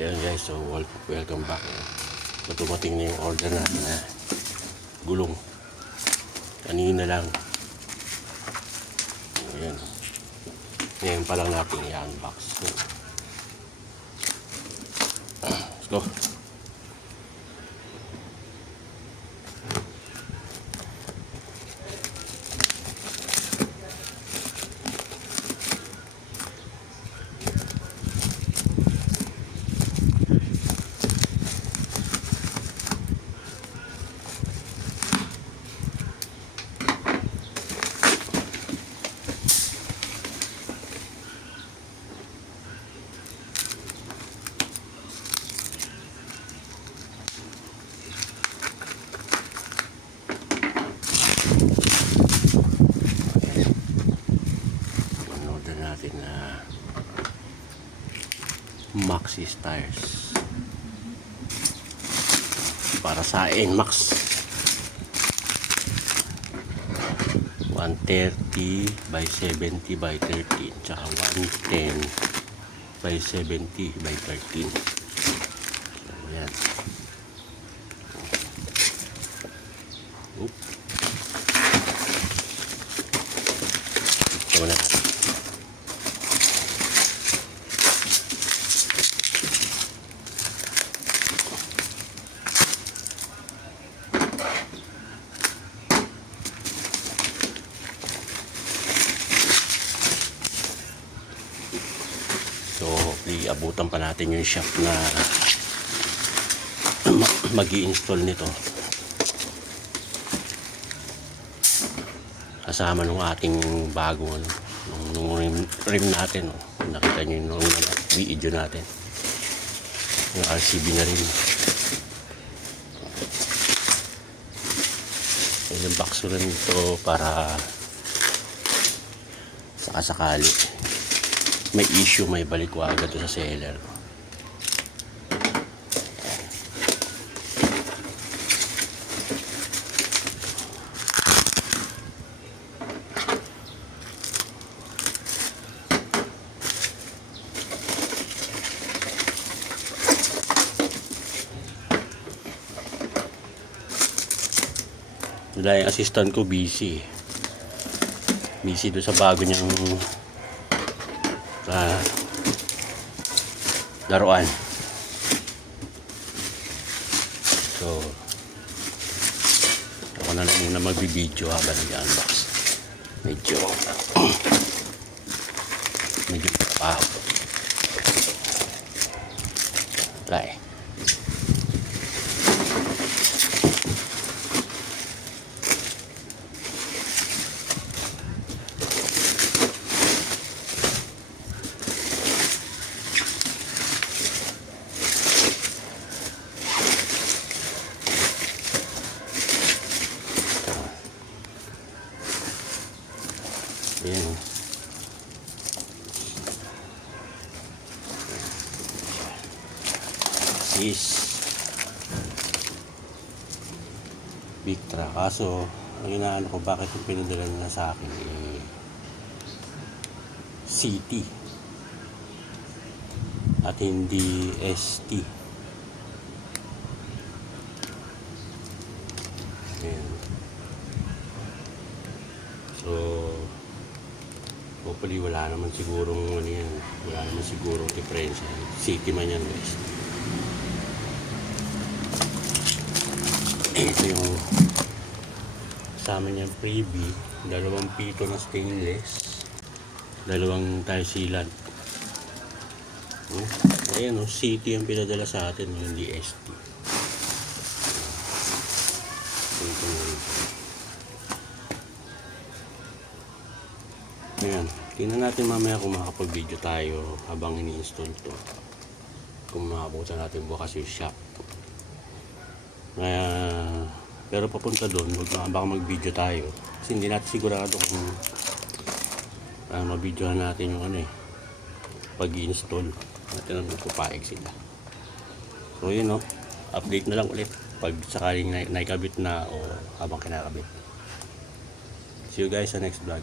Ayan guys, so welcome back. So tumating na yung order natin na gulong. Kanina lang. Ayan. Ngayon pa lang natin i-unbox. Let's go. Order natin na Maxxis tires para sa NMAX 130 by 70 by 13 tsaka 110 by 70 by 13. So yan. Ito na natin. So, iabutan pa natin yung shop na mag-i-install nito. Kasama nung ating bagong nung rim natin. Nakita nyo yung video natin. Yung RCB na rin. Yung box rin ito para sakasakali may issue, may balik ko agad sa seller. Dahil yung assistant ko busy doon sa bago niyang laruan. So ako na lang muna magbibideo habang nag-unbox. Medyo papaho. Try. Ayan. Is Victra. Kaso ang inaano ko bakit yung pinadala nila sa akin CT at hindi ST. Ayan. So hopefully wala naman sigurong wala naman sigurong diferensya. City man yan guys. Ito yung kasama niyang freebie, 2 pito na stainless, 2 tire sealant. Ayan o, City ang pinadala sa atin, hindi ST. Ayan, tingnan natin mamaya kung makapag-video tayo habang ini-install to. Kung makabutan natin bukas yung shop. Pero papunta doon, baka mag-video tayo. Kasi hindi natin sigurado kung ma-videohan natin yung pag-i-install. Natin ang magpapaig sila. So yun update na lang ulit pag sakaling naikabit na o habang kinakabit. See you guys sa next vlog.